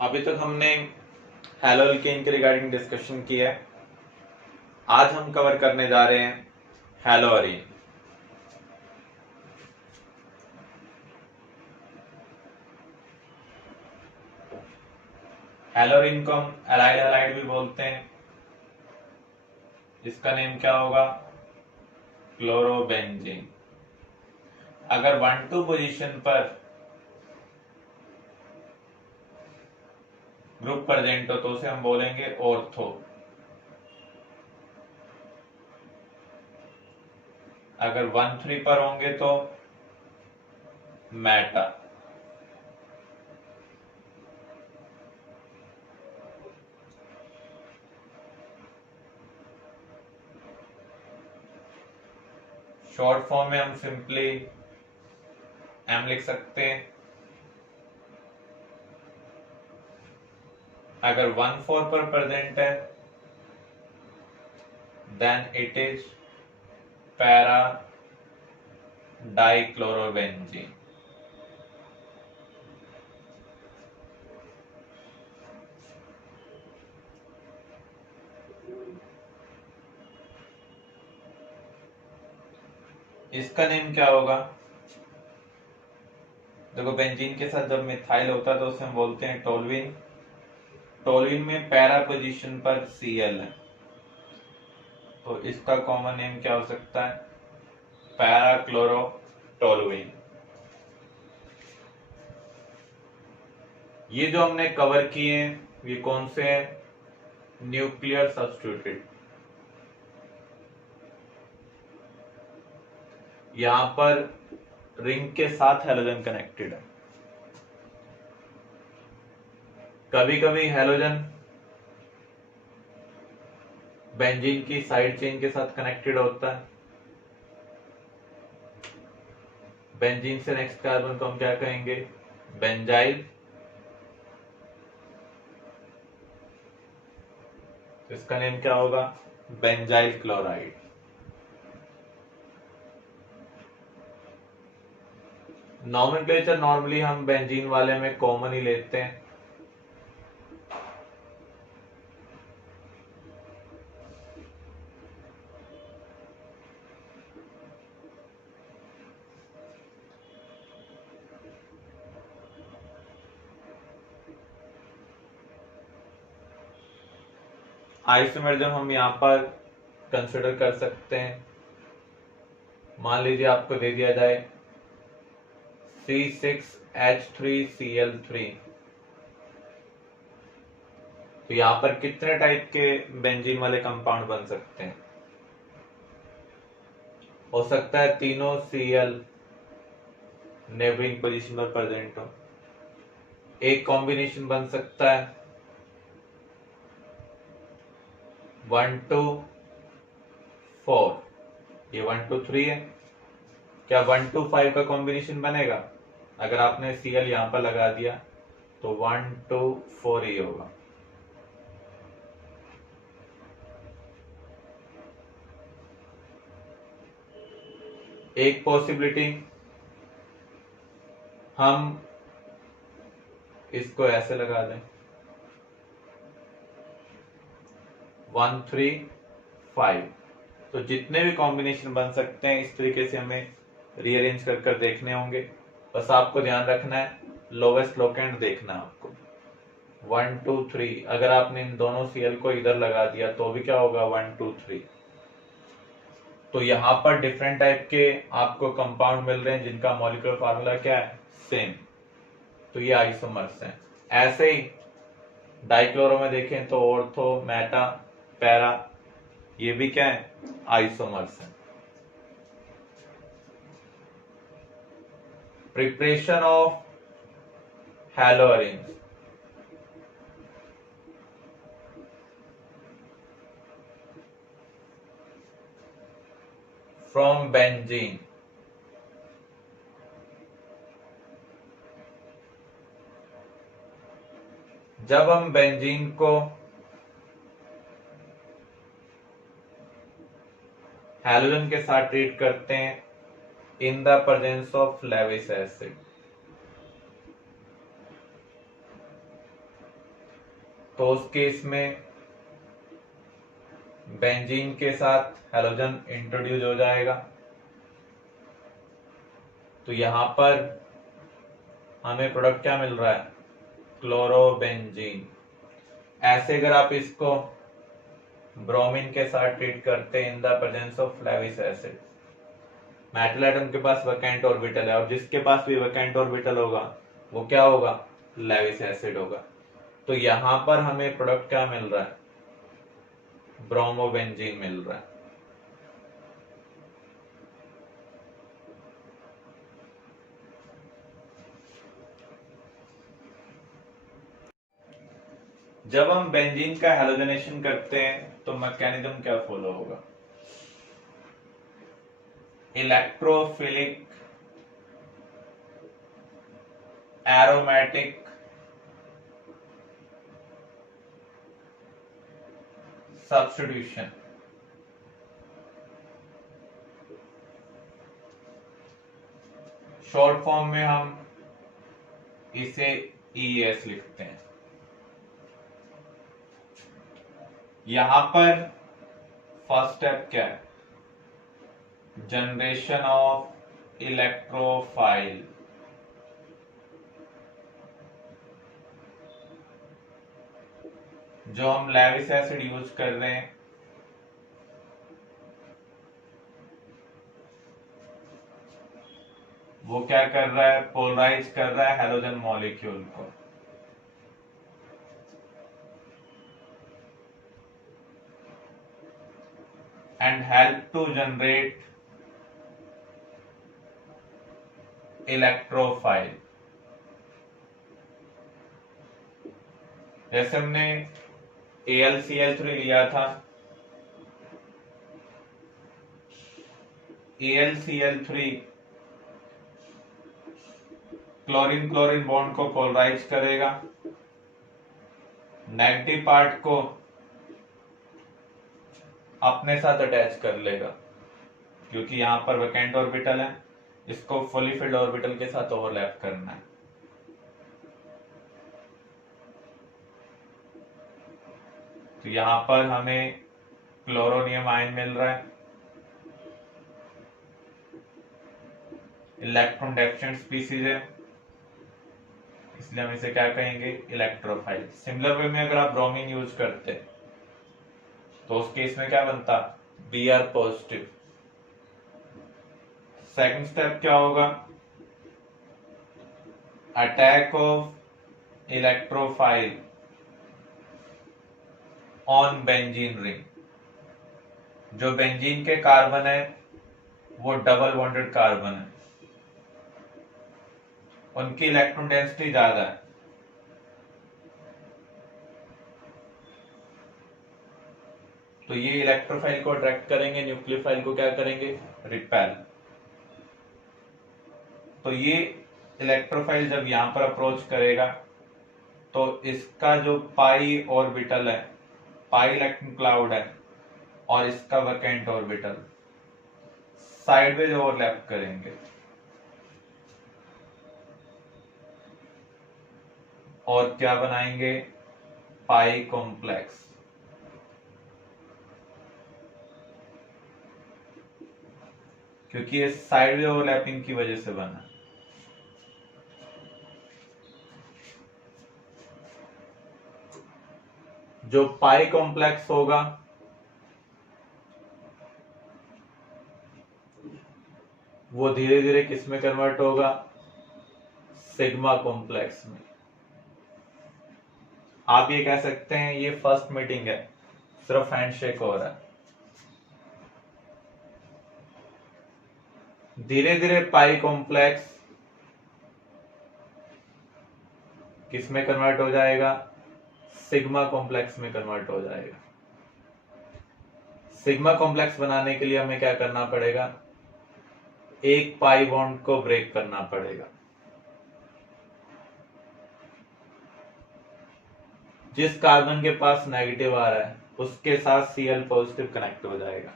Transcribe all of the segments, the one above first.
अभी तक हमने हैलो एल्केन के रिगार्डिंग डिस्कशन किया है। आज हम कवर करने जा रहे हैं हैलो अरीन। हैलो अरीन को हम एलाइड हैलाइड भी बोलते हैं। इसका नेम क्या होगा? क्लोरोबेंजीन। अगर 1,2 पोजीशन पर ग्रुप प्रेजेंट हो तो उसे हम बोलेंगे ऑर्थो। अगर 1,3 पर होंगे तो मेटा। शॉर्ट फॉर्म में हम सिंपली एम लिख सकते हैं। अगर 1,4 पर प्रेजेंट है then it is para dichlorobenzene. इसका नेम क्या होगा? देखो, बेंजीन के साथ जब मिथाइल होता है तो उसे हम बोलते हैं टोलुइन। टोलुइन में पैरा पोजीशन पर Cl है तो इसका कॉमन नेम क्या हो सकता है? Para chloro toluene. ये जो हमने कवर किए हैं ये कौन से हैं? Nuclear substituted. यहां पर रिंग के साथ हैलोजन कनेक्टेड है। कभी कभी हैलोजन बेंजीन की साइड चेन के साथ कनेक्टेड होता है। बेंजीन से नेक्स्ट कार्बन को हम क्या कहेंगे? बेंजाइल। इसका नेम क्या होगा? Benzyl chloride. नॉमेनक्लेचर नॉर्मली हम बेंजीन वाले में कॉमन ही लेते हैं। आइसोमर जब हम यहाँ पर कंसिडर कर सकते हैं, मान लीजिए आपको दे दिया जाए C6H3Cl3, तो यहाँ पर कितने टाइप के बेंजीन वाले कंपाउंड बन सकते हैं? हो सकता है तीनों Cl नेबरिंग पोजीशन पर प्रेजेंट हो। एक कॉम्बिनेशन बन सकता है 1 2 4, ये 1 2 3 है। क्या 1 2 5 का कॉम्बिनेशन बनेगा? अगर आपने Cl यहां पर लगा दिया तो 1 2 4 ही होगा। एक पॉसिबिलिटी हम इसको ऐसे लगा दें 1 3 5। तो जितने भी कॉम्बिनेशन बन सकते हैं इस तरीके से हमें रीअरेंज कर कर देखने होंगे। बस आपको ध्यान रखना है लोवेस्ट लोकेंट देखना है आपको। 1 2 3, अगर आपने इन दोनों Cl को इधर लगा दिया तो भी क्या होगा? 1 2 3। तो यहाँ पर डिफरेंट टाइप के आपको कंपाउंड मिल रहे हैं जिनका मॉलिक्यूलर फार्मूला क्या है? सेम। तो ये आइसोमर्स हैं। ऐसे ही डाइक्लोरो में देखें तो ऑर्थो, मेटा, पैरा, ये भी क्या है? आइसोमर्स हैं। Preparation of haloarenes. From benzene. जब हम बेंजीन को हैलोजन के साथ ट्रीट करते हैं in the presence of Lewis acid, तो उस केस में बेंजीन के साथ हैलोजन इंट्रोड्यूस हो जाएगा। तो यहां पर हमें प्रोडक्ट क्या मिल रहा है, क्लोरोबेंजीन। ऐसे अगर आप इसको ब्रोमीन के साथ ट्रीट करते हैं in the presence of flavic acid, metal atom के पास वैकेंट ऑर्बिटल है और जिसके पास भी वैकेंट ऑर्बिटल होगा वो क्या होगा, लेविस एसिड होगा। तो यहां पर हमें प्रोडक्ट क्या मिल रहा है, ब्रोमोबेंजीन मिल रहा है। जब हम बेंजीन का हैलोजनेशन करते हैं तो मैकेनिज्म क्या फॉलो होगा, electrophilic aromatic substitution. Short form में हम इसे ES लिखते हैं। यहां पर फर्स्ट स्टेप क्या है, जनरेशन ऑफ इलेक्ट्रोफाइल। जो हम लेविस एसिड यूज कर रहे हैं वो क्या कर रहा है, पोलराइज कर रहा है हैलोजन मॉलिक्यूल को। And help to generate electrophile. जैसे हमने AlCl3 लिया था, AlCl3 क्लोरीन क्लोरीन बॉन्ड को पोलराइज करेगा, नेगेटिव पार्ट को अपने साथ अटैच कर लेगा क्योंकि यहां पर वैकेंट ऑर्बिटल है, इसको फुली फिल्ड ऑर्बिटल के साथ ओवरलैप करना है। तो यहां पर हमें क्लोरोनियम आयन मिल रहा है, इलेक्ट्रॉन डेफिशिएंट स्पीसीज है इसलिए हम इसे क्या कहेंगे, इलेक्ट्रोफाइल। सिमिलर वे में अगर आप ब्रोमीन यूज करते तो उस केस में क्या बनता, Br पॉजिटिव। सेकंड स्टेप क्या होगा, attack of electrophile on benzene ring. जो बेंजीन के कार्बन है वो डबल बॉन्डेड कार्बन है, उनकी इलेक्ट्रॉन डेंसिटी ज्यादा है, तो ये इलेक्ट्रोफाइल को अट्रैक्ट करेंगे, न्यूक्लियोफाइल को क्या करेंगे, रिपेल। तो ये इलेक्ट्रोफाइल जब यहां पर अप्रोच करेगा तो इसका जो पाई ऑर्बिटल है, पाई इलेक्ट्रॉन क्लाउड है और इसका वैकेंट ऑर्बिटल साइडवेज ओवरलैप करेंगे और क्या बनाएंगे, पाई कॉम्प्लेक्स। क्योंकि ये साइडवेज ओवरलैपिंग की वजह से बना। जो पाई कॉम्प्लेक्स होगा वो धीरे धीरे किस में कन्वर्ट होगा, सिग्मा कॉम्प्लेक्स में। आप ये कह सकते हैं ये फर्स्ट मीटिंग है, सिर्फ हैंडशेक हो रहा है। धीरे धीरे पाई कॉम्प्लेक्स किस में कन्वर्ट हो जाएगा, सिग्मा कॉम्प्लेक्स में कन्वर्ट हो जाएगा। सिग्मा कॉम्प्लेक्स बनाने के लिए हमें क्या करना पड़ेगा, एक पाई बॉन्ड को ब्रेक करना पड़ेगा। जिस कार्बन के पास नेगेटिव आ रहा है उसके साथ Cl पॉजिटिव कनेक्ट हो जाएगा,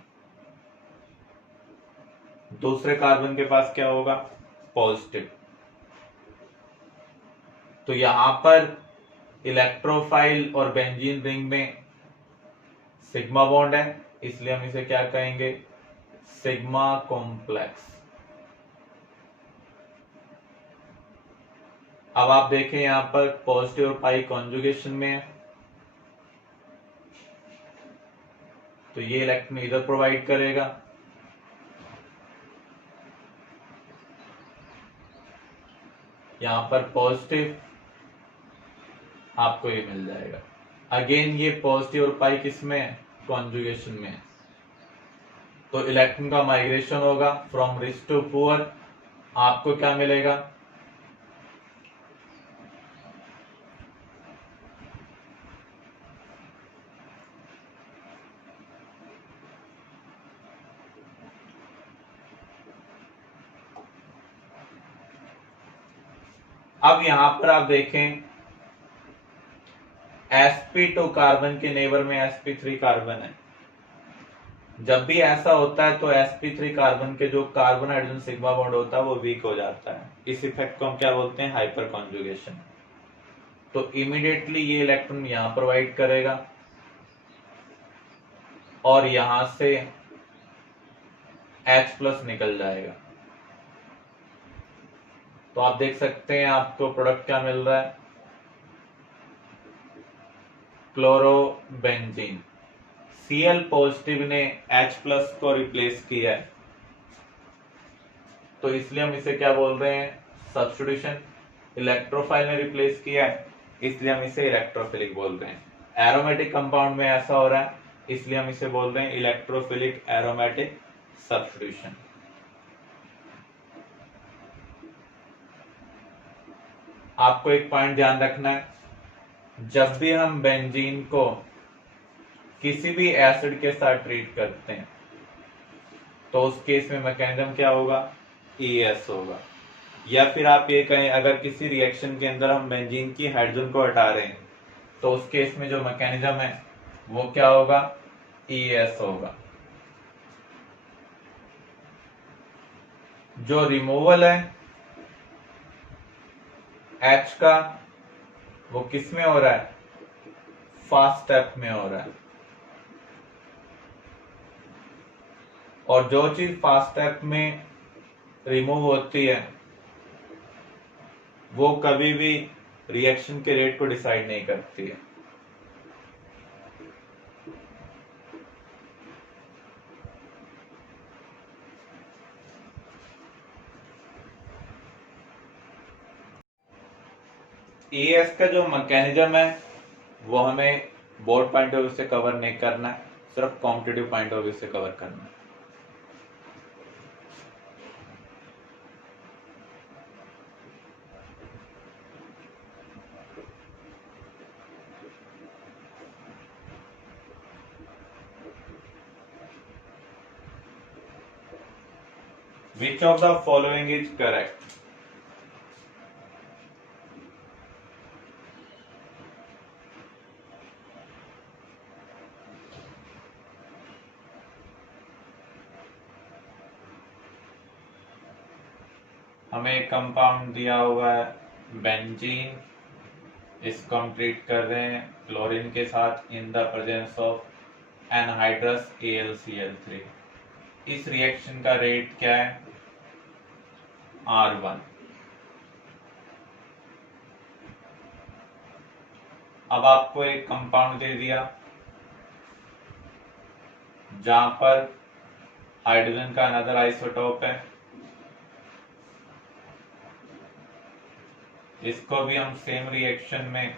दूसरे कार्बन के पास क्या होगा, पॉजिटिव। तो यहां पर इलेक्ट्रोफाइल और बेंजीन रिंग में सिग्मा बॉन्ड है, इसलिए हम इसे क्या कहेंगे, सिग्मा कॉम्प्लेक्स। अब आप देखें यहां पर पॉजिटिव और पाई कॉन्जुगेशन में है, तो ये इलेक्ट्रॉन इधर प्रोवाइड करेगा, यहां पर पॉजिटिव आपको ये मिल जाएगा। अगेन ये पॉजिटिव और पाई किस में है, कॉन्जुगेशन में है, तो इलेक्ट्रॉन का माइग्रेशन होगा फ्रॉम रिच टू पुअर, आपको क्या मिलेगा, अब यहां पर आप देखें sp2 कार्बन के नेबर में sp3 कार्बन है, जब भी ऐसा होता है तो sp3 कार्बन के जो कार्बन हाइड्रोजन सिग्मा बॉन्ड होता है वो वीक हो जाता है, इस इफेक्ट को हम क्या बोलते हैं, हाइपर कॉन्जुगेशन। तो इमीडिएटली ये इलेक्ट्रॉन यहां प्रोवाइड करेगा और यहां से H+ निकल जाएगा, तो आप देख सकते हैं आपको प्रोडक्ट क्या मिल रहा है, क्लोरोबेंजीन। Cl पॉजिटिव ने H+ को रिप्लेस किया है, तो इसलिए हम इसे क्या बोल रहे हैं, सब्स्टिट्यूशन। इलेक्ट्रोफाइल ने रिप्लेस किया है, इसलिए हम इसे इलेक्ट्रोफिलिक बोल रहे हैं। एरोमेटिक कंपाउंड में ऐसा हो रहा है, इसलिए हम इसे बोल रहे हैं इलेक्ट्रोफिलिक एरोमेटिक सब्स्टिट्यूशन। आपको एक पॉइंट ध्यान रखना है, जब भी हम बेंजीन को किसी भी एसिड के साथ ट्रीट करते हैं तो उस केस में मैकेनिज्म क्या होगा, ES होगा। या फिर आप ये कहें अगर किसी रिएक्शन के अंदर हम बेंजीन की हाइड्रोजन को हटा रहे हैं तो उस केस में जो मैकेनिज्म है वो क्या होगा, ES होगा। जो रिमूवल है H का वो किस में हो रहा है, फास्ट स्टेप में हो रहा है, और जो चीज फास्ट स्टेप में रिमूव होती है वो कभी भी रिएक्शन के रेट को डिसाइड नहीं करती है। ES का जो मैकेनिज्म है वो हमें बोर्ड पॉइंट ऑफ व्यू से कवर नहीं करना है, सिर्फ कॉम्पिटिटिव पॉइंट ऑफ व्यू से कवर करना है। Which of the following is correct? हमें एक कंपाउंड दिया हुआ है बेंजीन, इसको हम ट्रीट कर रहे हैं क्लोरीन के साथ इन the presence of anhydrous AlCl3। इस रिएक्शन का रेट क्या है, R1। अब आपको एक कंपाउंड दे दिया जहां पर हाइड्रोजन का अनदर आइसोटोप है, इसको भी हम सेम रिएक्शन में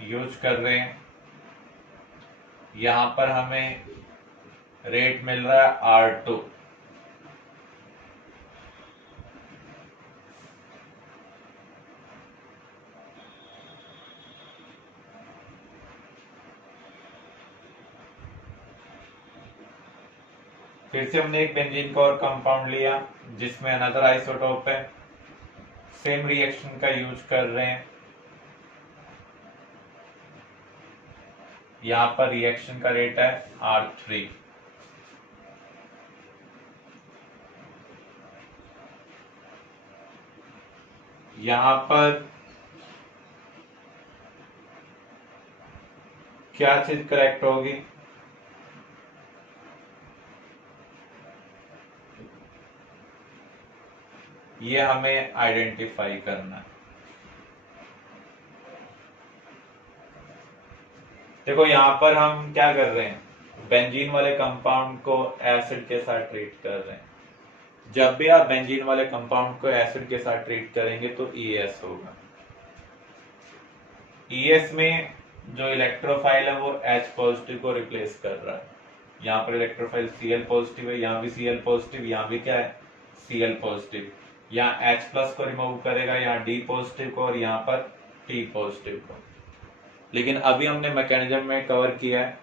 यूज कर रहे हैं। यहां पर हमें रेट मिल रहा है R2। फिर से हमने एक बेंजीन का और कंपाउंड लिया जिसमें अनदर आइसोटोप है, सेम रिएक्शन का यूज कर रहे हैं। यहां पर रिएक्शन का रेट है R3। यहां पर क्या चीज करेक्ट होगी? ये हमें आइडेंटिफाई करना है। देखो यहां पर हम क्या कर रहे हैं, बेंजीन वाले कंपाउंड को एसिड के साथ ट्रीट कर रहे हैं। जब भी आप बेंजीन वाले कंपाउंड को एसिड के साथ ट्रीट करेंगे तो ES होगा। ES में जो इलेक्ट्रोफाइल है वो H पॉजिटिव को रिप्लेस कर रहा है। यहाँ पर इलेक्ट्रोफाइल Cl पॉजिटिव है, यहाँ भी Cl पॉजिटिव, यहाँ भी क्या है Cl पॉजिटिव। यहाँ H प्लस को रिमूव करेगा, यहाँ D पॉजिटिव को, और यहाँ पर T पॉजिटिव को। लेकिन अभी हमने मैकेनिज्म में कवर किया है,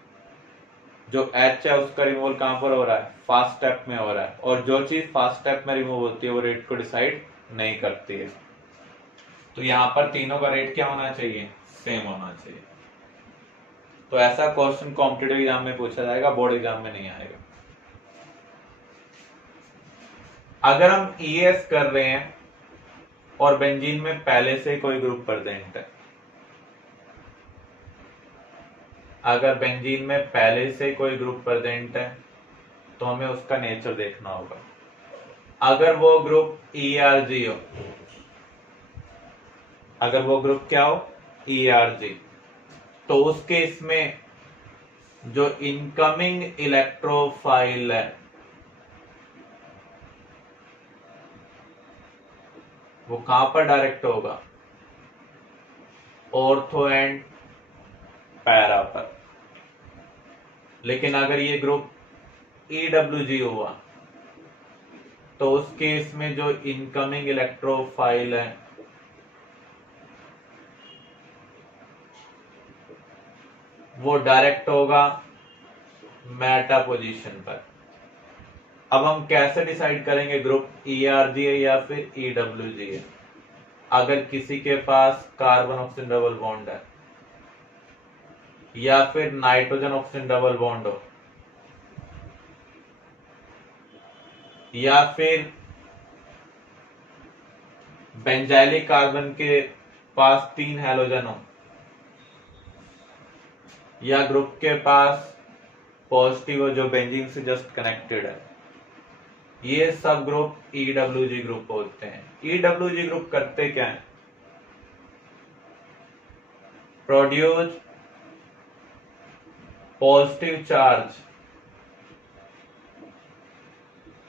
जो H है उसका रिमूवल कहां पर हो रहा है, फास्ट स्टेप में हो रहा है, और जो चीज फास्ट स्टेप में रिमूव होती है वो रेट को डिसाइड नहीं करती है। तो यहाँ पर तीनों का रेट क्या होना चाहिए, सेम होना चाहिए। तो ऐसा क्वेश्चन कॉम्पिटिटिव एग्जाम में पूछा जाएगा, बोर्ड एग्जाम में नहीं आएगा। अगर हम ES कर रहे हैं और बेंजीन में पहले से कोई ग्रुप प्रेजेंट है, अगर बेंजीन में पहले से कोई ग्रुप प्रेजेंट है तो हमें उसका नेचर देखना होगा। अगर वो ग्रुप ERG हो, अगर वो ग्रुप क्या हो, ERG, तो उस केस में जो इनकमिंग इलेक्ट्रोफाइल है वो कहां पर डायरेक्ट होगा, ऑर्थो एंड पैरा पर। लेकिन अगर ये ग्रुप EWG हुआ तो उस केस में जो इनकमिंग इलेक्ट्रोफाइल है वो डायरेक्ट होगा मेटा पोजीशन पर। अब हम कैसे डिसाइड करेंगे ग्रुप ERG है या फिर EWG है? अगर किसी के पास कार्बन ऑक्सीजन डबल बॉन्ड है या फिर नाइट्रोजन ऑक्सीजन डबल बॉन्ड हो, या फिर बेंजाइलिक कार्बन के पास 3 हैलोजन हो, या ग्रुप के पास पॉजिटिव हो जो बेंजीन से जस्ट कनेक्टेड है, ये सब ग्रुप EWG ग्रुप होते हैं। EWG ग्रुप करते क्या है, produce positive charge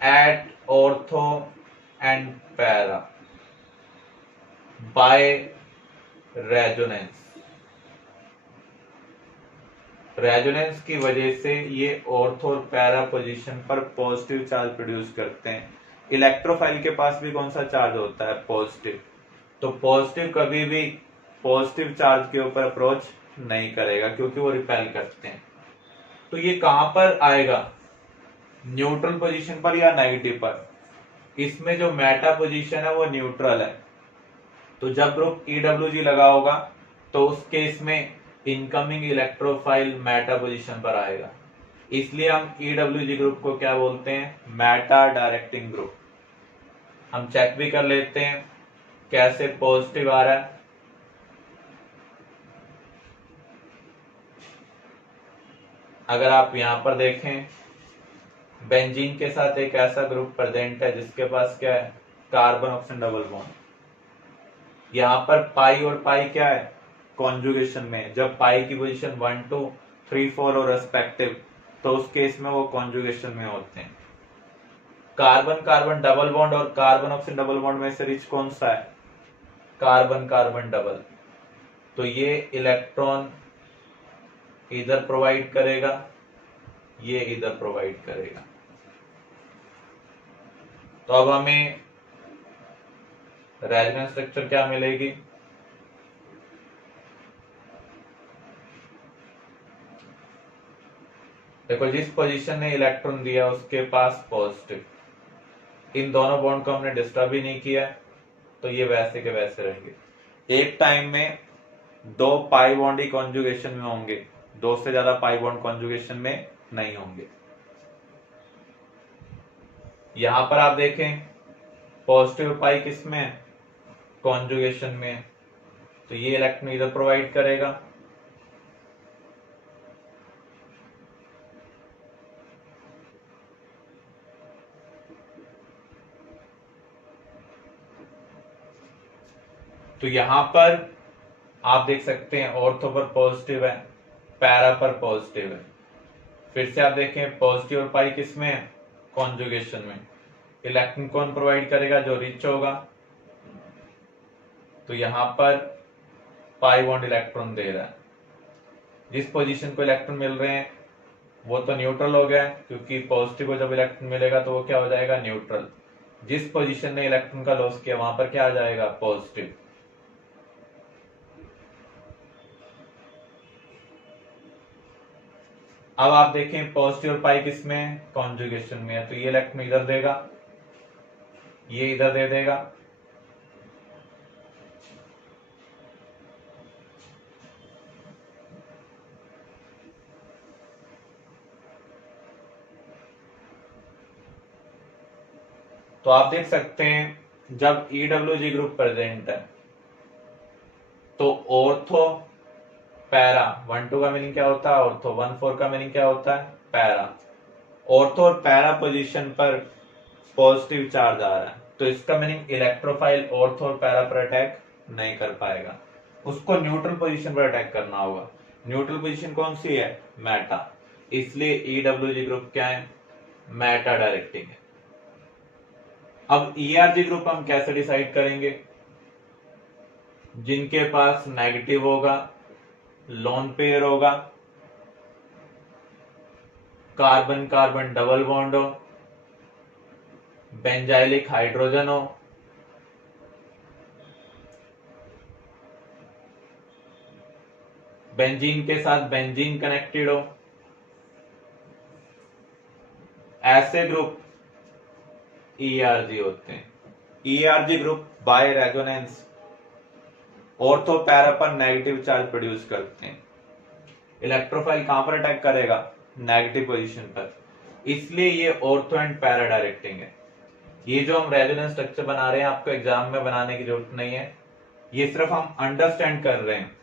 at ortho and para by resonance। Resonance की वजह से ये ऑर्थो और पैरा पोजीशन पर पॉजिटिव चार्ज प्रोड्यूस करते हैं। इलेक्ट्रोफाइल के पास भी कौन सा चार्ज होता है, पॉजिटिव। तो पॉजिटिव कभी भी पॉजिटिव चार्ज के ऊपर अप्रोच नहीं करेगा क्योंकि वो रिपेल करते हैं। तो ये कहां पर आएगा, न्यूट्रल पोजीशन पर या नेगेटिव पर। इसमें जो मेटा पोजीशन है वो न्यूट्रल है, तो जब ग्रुप EWG लगा होगा तो उस केस में इनकमिंग इलेक्ट्रोफाइल मेटा पोजीशन पर आएगा। इसलिए हम EWG ग्रुप को क्या बोलते हैं, मेटा डायरेक्टिंग ग्रुप। हम चेक भी कर लेते हैं कैसे पॉजिटिव आ रहा है। अगर आप यहां पर देखें, बेंजीन के साथ एक ऐसा ग्रुप प्रेजेंट है जिसके पास क्या है, कार्बन ऑक्सीजन डबल बॉन्ड। यहां पर पाई और पाई क्या है, कॉन्जुगेशन में। जब पाई की पोजीशन 1 2 3 4 और रेस्पेक्टिव, तो उस केस में वो कॉन्जुगेशन में होते हैं। कार्बन कार्बन डबल बॉन्ड और कार्बन ऑक्सीजन डबल बॉन्ड में से रिच कौन सा है, कार्बन कार्बन डबल। तो ये इलेक्ट्रॉन इधर प्रोवाइड करेगा, ये इधर प्रोवाइड करेगा। तो अब हमें रेजोनेंस स्ट्रक्चर क्या मिलेगी, देखो जिस पोजीशन ने इलेक्ट्रॉन दिया उसके पास पॉजिटिव, इन दोनों बॉन्ड को हमने डिस्टर्ब ही नहीं किया, तो ये वैसे के वैसे रहेंगे। एक टाइम में 2 पाई बॉन्ड ही कॉन्जुगेशन में होंगे, 2 से ज्यादा पाई बॉन्ड कॉन्जुगेशन में नहीं होंगे। यहां पर आप देखें पॉजिटिव पाई किस में है, कॉन्जुगेशन में, तो ये इलेक्ट्रॉन इधर प्रोवाइड करेगा, तो यहां पर आप देख सकते हैं ऑर्थो पर पॉजिटिव है, पैरा पर पॉजिटिव है। फिर से आप देखें पॉजिटिव और पाई किस में है, कॉन्जुगेशन में। इलेक्ट्रॉन कौन प्रोवाइड करेगा, जो रिच होगा। तो यहां पर पाई बॉन्ड इलेक्ट्रॉन दे रहा है। जिस पोजीशन को इलेक्ट्रॉन मिल रहे हैं वो तो न्यूट्रल हो गया, क्योंकि पॉजिटिव को जब इलेक्ट्रॉन मिलेगा तो वो क्या हो जाएगा, न्यूट्रल। जिस पोजीशन में इलेक्ट्रॉन का लॉस किया वहां पर क्या आ जाएगा, पॉजिटिव। अब आप देखें पॉजिटिव और पाई किस में है, कॉन्जुगेशन में है। तो ये इलेक्ट्रॉन इधर देगा, ये इधर दे देगा। तो आप देख सकते हैं जब EWG ग्रुप प्रेजेंट है तो ऑर्थो पैरा 1-2 का मीनिंग क्या होता है, ऑर्थो 1-4 का मीनिंग क्या होता है, पैरा। ऑर्थो और पैरा पोजीशन पर पॉजिटिव चार्ज आ रहा है, तो इसका मीनिंग इलेक्ट्रोफाइल ऑर्थो और पैरा पर अटैक नहीं कर पाएगा, उसको न्यूट्रल पोजीशन पर अटैक करना होगा। न्यूट्रल पोजीशन कौन सी है, मेटा। इसलिए EWG ग्रुप क्या है, मेटा डायरेक्टिंग है। अब ERG ग्रुप हम कैसे डिसाइड करेंगे, जिनके पास नेगेटिव होगा, लोन पेयर होगा, कार्बन कार्बन डबल बॉन्ड हो, बेंजाइलिक हाइड्रोजन हो, बेंजीन के साथ बेंजीन कनेक्टेड हो, ऐसे ग्रुप ERG होते हैं। ERG group by resonance ortho para पर नेगेटिव चार्ज प्रोड्यूस करते हैं। इलेक्ट्रोफाइल कहां पर अटैक करेगा, नेगेटिव पोजीशन पर, इसलिए ये ऑर्थो एंड पैरा डायरेक्टिंग है। ये जो हम रेजोनेंस स्ट्रक्चर बना रहे हैं आपको एग्जाम में बनाने की जरूरत नहीं है, ये सिर्फ हम अंडरस्टैंड कर रहे हैं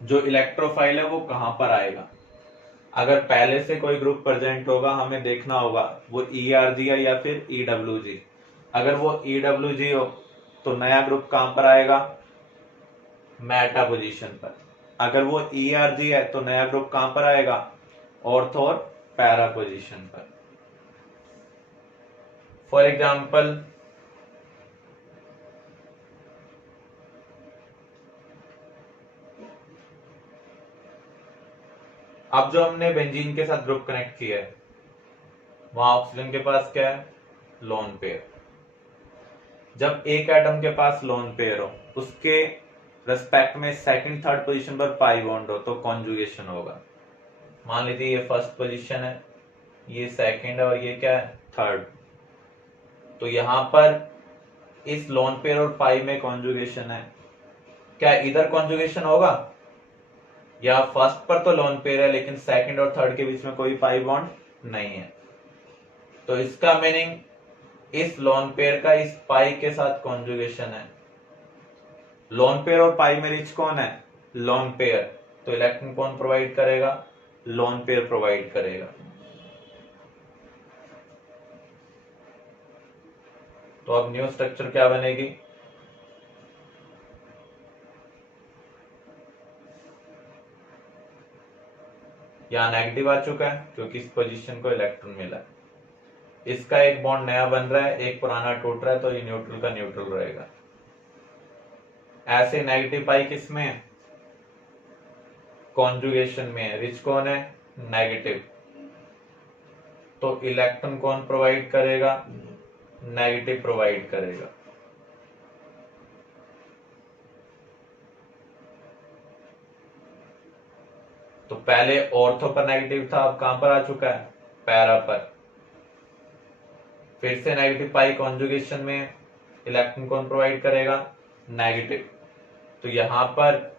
जो इलेक्ट्रोफाइल है वो कहां पर आएगा। अगर पहले से कोई ग्रुप प्रेजेंट होगा हमें देखना होगा वो ERG है या फिर EWG। अगर वो EWG हो तो नया ग्रुप कहां पर आएगा, मेटा पोजीशन पर। अगर वो ERG है तो नया ग्रुप कहां पर आएगा, ऑर्थो और पैरा पोजीशन पर। फॉर एग्जाम्पल अब जो हमने बेंजीन के साथ ग्रुप कनेक्ट किया है वहां ऑक्सीजन के पास क्या है, लोन पेयर। जब एक एटम के पास लोन पेयर हो उसके रेस्पेक्ट में सेकंड थर्ड पोजीशन पर पाई बॉन्ड हो तो कॉन्जुगेशन होगा। मान लीजिए ये फर्स्ट पोजीशन है, ये सेकंड है और ये क्या है, थर्ड। तो यहां पर इस लोन पेयर और पाई में कॉन्जुगेशन है, क्या इधर कॉन्जुगेशन होगा, या फर्स्ट पर तो लोन पेयर है लेकिन सेकंड और थर्ड के बीच में कोई पाई बॉन्ड नहीं है। तो इसका मीनिंग इस लोन पेयर का इस पाई के साथ कॉन्जुगेशन है। लोन पेयर और पाई में रिच कौन है, लोन पेयर। तो इलेक्ट्रॉन कौन प्रोवाइड करेगा, लोन पेयर प्रोवाइड करेगा। तो अब न्यू स्ट्रक्चर क्या बनेगी, यहां नेगेटिव आ चुका है क्योंकि इस पोजीशन को इलेक्ट्रॉन मिला है। इसका एक बॉन्ड नया बन रहा है, एक पुराना टूट रहा है, तो ये न्यूट्रल का न्यूट्रल रहेगा। ऐसे नेगेटिव पाई किस में है, कॉन्जुगेशन में है। रिच कौन है, नेगेटिव। तो इलेक्ट्रॉन कौन प्रोवाइड करेगा, नेगेटिव प्रोवाइड करेगा। तो पहले ऑर्थो पर नेगेटिव था, अब कहां पर आ चुका है, पैरा पर। फिर से नेगेटिव पाई कॉन्जुगेशन में, इलेक्ट्रॉन कौन प्रोवाइड करेगा, नेगेटिव। तो यहां पर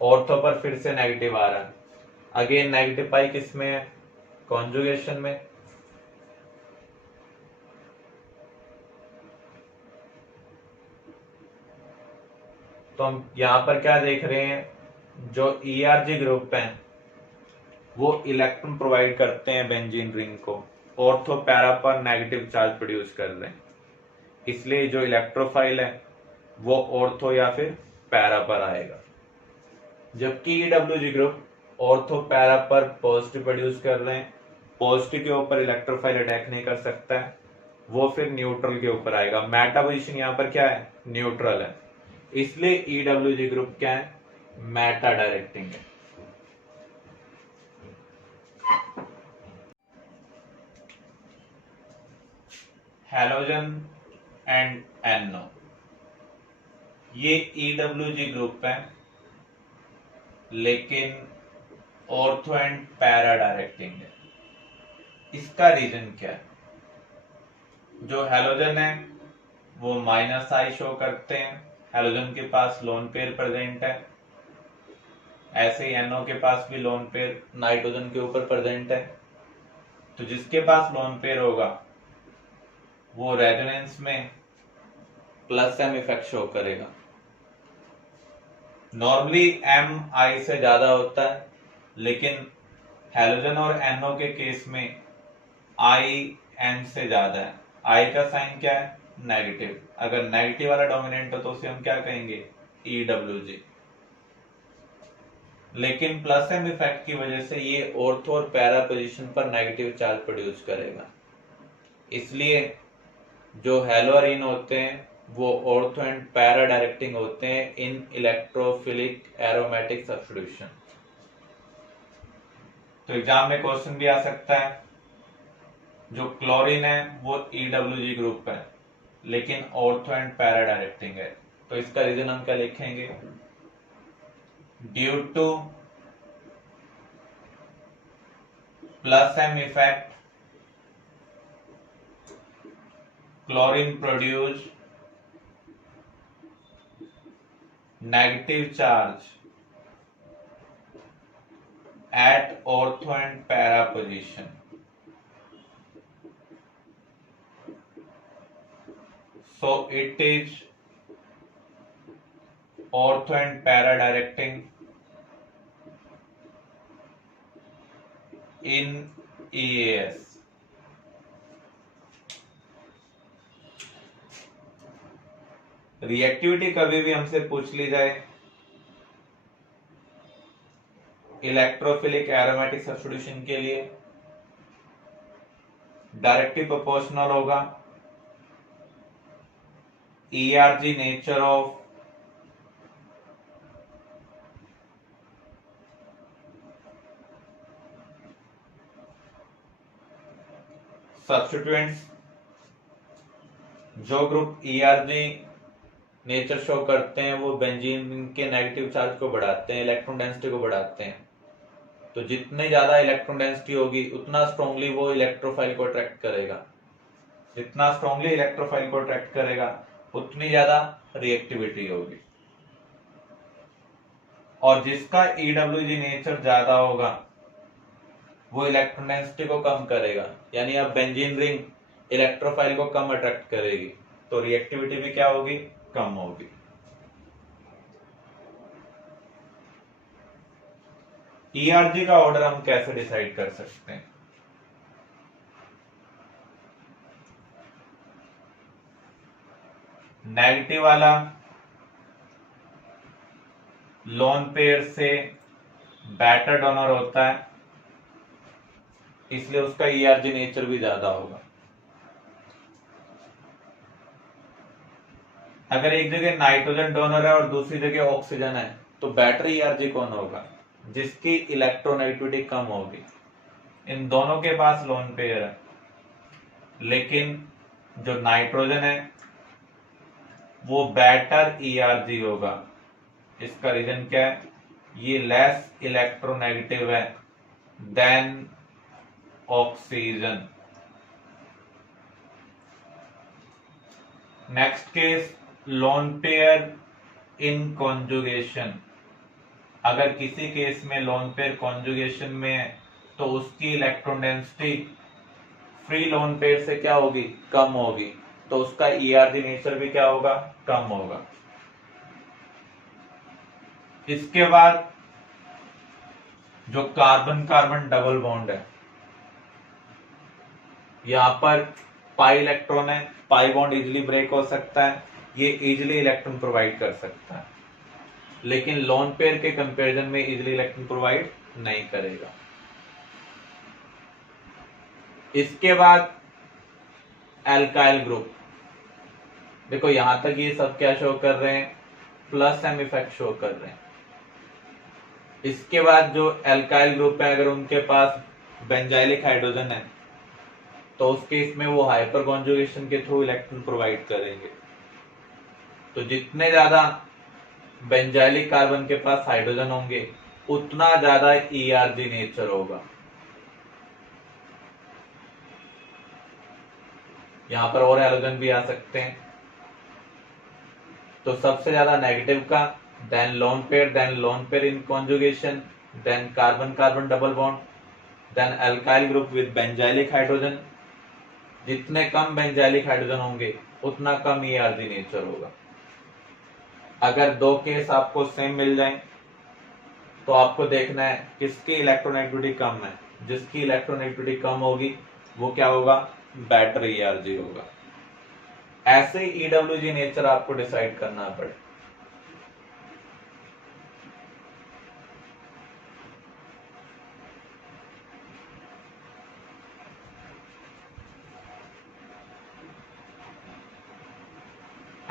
ऑर्थो पर फिर से नेगेटिव आ रहा है, अगेन नेगेटिव पाई किस में है, कॉन्जुगेशन में। तो हम यहां पर क्या देख रहे हैं, जो ERG ग्रुप है वो इलेक्ट्रॉन प्रोवाइड करते हैं बेंजीन रिंग को, ऑर्थो पैरा पर नेगेटिव चार्ज प्रोड्यूस कर रहे हैं, इसलिए जो इलेक्ट्रोफाइल है वो ऑर्थो या फिर पैरा पर आएगा। जबकि EWG ग्रुप ऑर्थो पैरा पर पॉजिटिव प्रोड्यूस कर रहे हैं, पॉजिटिव के ऊपर इलेक्ट्रोफाइल अटैक नहीं कर सकता है, वो फिर न्यूट्रल के ऊपर आएगा। मेटा पोजीशन यहाँ पर क्या है, न्यूट्रल है, इसलिए EWG ग्रुप क्या है, मेटा डायरेक्टिंग है। हैलोजन एंड NO, ये EWG ग्रुप है लेकिन ऑर्थो एंड पैरा डायरेक्टिंग है। इसका रीजन क्या है, जो हैलोजन है वो -I शो करते हैं, हैलोजन के पास लोन पेयर प्रेजेंट है, ऐसे ही NO के पास भी लोन पेयर नाइट्रोजन के ऊपर प्रेजेंट है। तो जिसके पास लोन पेयर होगा वो रेजोनेंस में +M इफेक्ट शो करेगा। नॉर्मली MI से ज्यादा होता है, लेकिन हैलोजन और NO के केस में IN से ज्यादा है। I का साइन क्या है, नेगेटिव। अगर नेगेटिव वाला डोमिनेंट हो तो उसे हम क्या कहेंगे, EWG। लेकिन +M इफेक्ट की वजह से ये ऑर्थो और पैरा पोजीशन पर नेगेटिव चार्ज प्रोड्यूस करेगा, इसलिए जो हैलो और इन होते हैं वो ऑर्थो एंड पैरा डायरेक्टिंग होते हैं इन इलेक्ट्रोफिलिक एरोमेटिक सब्स्टिट्यूशन। तो एग्जाम में क्वेश्चन भी आ सकता है, जो क्लोरीन है वो EWG ग्रुप है लेकिन ऑर्थो एंड पैरा डायरेक्टिंग है, तो इसका रीजन हम क्या लिखेंगे, due to +M effect chlorine produce negative charge at ortho and para position. So it is ortho and para directing in EAS. Reactivity कभी भी हमसे पूछ ली जाए इलेक्ट्रोफिलिक एरोमेटिक सब्स्टिट्यूशन के लिए, डायरेक्टली प्रोपोर्शनल होगा ERG नेचर ऑफ सब्स्टिट्यूएंट्स। जो group ERG nature show करते हैं वो बेंजीन के नेगेटिव चार्ज को बढ़ाते हैं, इलेक्ट्रॉन डेंसिटी को बढ़ाते हैं। तो जितनी ज्यादा इलेक्ट्रॉन डेंसिटी होगी उतना स्ट्रांगली वो इलेक्ट्रोफाइल को अट्रैक्ट करेगा, जितना स्ट्रांगली इलेक्ट्रोफाइल को अट्रैक्ट करेगा उतनी ज्यादा रिएक्टिविटी होगी। और जिसका EWG नेचर ज्यादा होगा वो इलेक्ट्रॉन डेंसिटी को कम करेगा, यानी अब बेंजीन रिंग इलेक्ट्रोफाइल को कम अट्रैक्ट करेगी, तो रिएक्टिविटी भी क्या होगी, कम होगी। ERG का ऑर्डर हम कैसे डिसाइड कर सकते हैं, नेगेटिव वाला लोन पेयर से बेटर डोनर होता है, इसलिए उसका ERG नेचर भी ज्यादा होगा। अगर एक जगह नाइट्रोजन डोनर है और दूसरी जगह ऑक्सीजन है तो बेटर ERG कौन होगा, जिसकी इलेक्ट्रोनेगेटिविटी कम होगी। इन दोनों के पास लोन पेयर है, लेकिन जो नाइट्रोजन है वो बेटर ERG होगा। इसका रीजन क्या है, ये लेस इलेक्ट्रोनेगेटिव है then oxygen. Next case, lone pair in conjugation. अगर किसी केस में लोन पेयर कॉन्जुगेशन में है तो उसकी electron density free lone pair से क्या होगी, कम होगी, तो उसका ERG नेचर भी क्या होगा, कम होगा। इसके बाद जो कार्बन कार्बन डबल बॉन्ड है, यहां पर पाई इलेक्ट्रॉन है, पाई बॉन्ड इजिली ब्रेक हो सकता है, ये इजिली इलेक्ट्रॉन प्रोवाइड कर सकता है, लेकिन लोन पेयर के कंपैरिजन में इजिली इलेक्ट्रॉन प्रोवाइड नहीं करेगा। इसके बाद एल्काइल ग्रुप, देखो यहां तक ये सब क्या शो कर रहे हैं, प्लस एम इफेक्ट शो कर रहे हैं। इसके बाद जो एल्काइल ग्रुप है, अगर उनके पास बेंजाइलिक हाइड्रोजन है तो उस केस में वो हाइपर कॉन्जुगेशन के थ्रू इलेक्ट्रॉन प्रोवाइड करेंगे। तो जितने ज्यादा बेंजाइलिक कार्बन के पास हाइड्रोजन होंगे उतना ज्यादा ईआरजी नेचर होगा। यहां पर और हैलोजन भी आ सकते हैं। तो सबसे ज्यादा नेगेटिव का, then lone pair in conjugation, then carbon carbon double bond, then alkyl group with benzylic hydrogen. जितने कम बेंजाइलिक हाइड्रोजन होंगे उतना कम ईआरजी नेचर होगा। अगर दो केस आपको सेम मिल जाएं तो आपको देखना है किसकी इलेक्ट्रोनेगेटिविटी कम है। जिसकी इलेक्ट्रोनेगेटिविटी कम होगी वो क्या होगा, बेटर ईआरजी होगा। ऐसे ही ईडब्ल्यूजी नेचर आपको डिसाइड करना पड़े।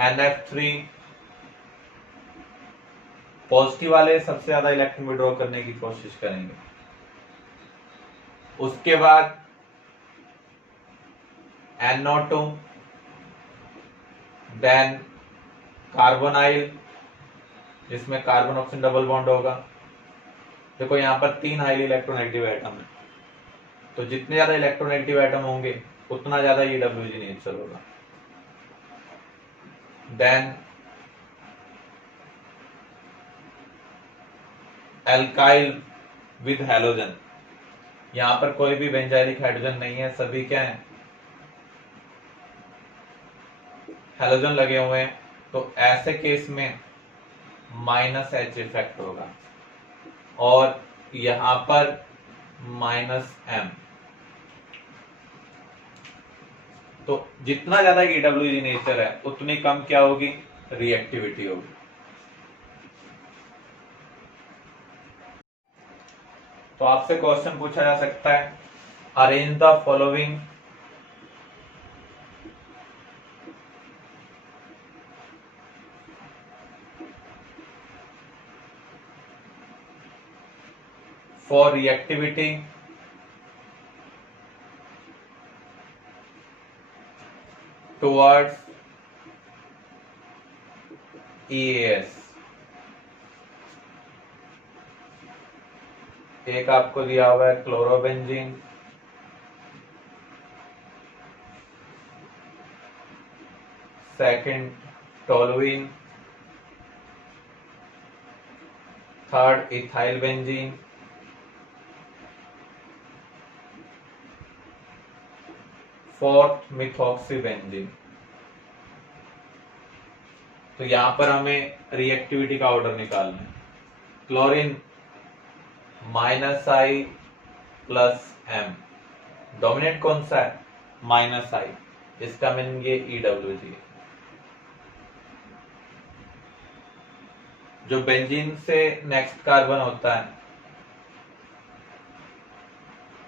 NF3 पॉजिटिव वाले सबसे ज्यादा इलेक्ट्रॉन विड्रॉ करने की कोशिश करेंगे। उसके बाद NO2, देन कार्बोनाइल जिसमें कार्बन ऑक्सीजन डबल बॉन्ड होगा। देखो यहां पर 3 हाईली इलेक्ट्रोनेगेटिव एटम है, तो जितने ज्यादा इलेक्ट्रोनेगेटिव एटम होंगे उतना ज्यादा ईडब्ल्यूजी नेचर होगा। देन एल्काइल विद हैलोजन, यहां पर कोई भी बेंजाइलिक हाइड्रोजन नहीं है, सभी क्या है, हैलोजन लगे हुए हैं। तो ऐसे केस में -H इफेक्ट होगा और यहां पर -M। तो जितना ज्यादा ईडब्ल्यूजी नेचर है उतनी कम क्या होगी, रिएक्टिविटी होगी। तो आपसे क्वेश्चन पूछा जा सकता है, arrange the following for reactivity towards EAS। एक आपको दिया हुआ है chlorobenzene, second toluene, third ethyl benzene, fourth methoxybenzene. तो यहां पर हमें रिएक्टिविटी का ऑर्डर निकालना है। Chlorine -I plus M, dominant कौन सा है, -I, इसका मीनिंग ये EWG है। जो बेंजीन से नेक्स्ट कार्बन होता है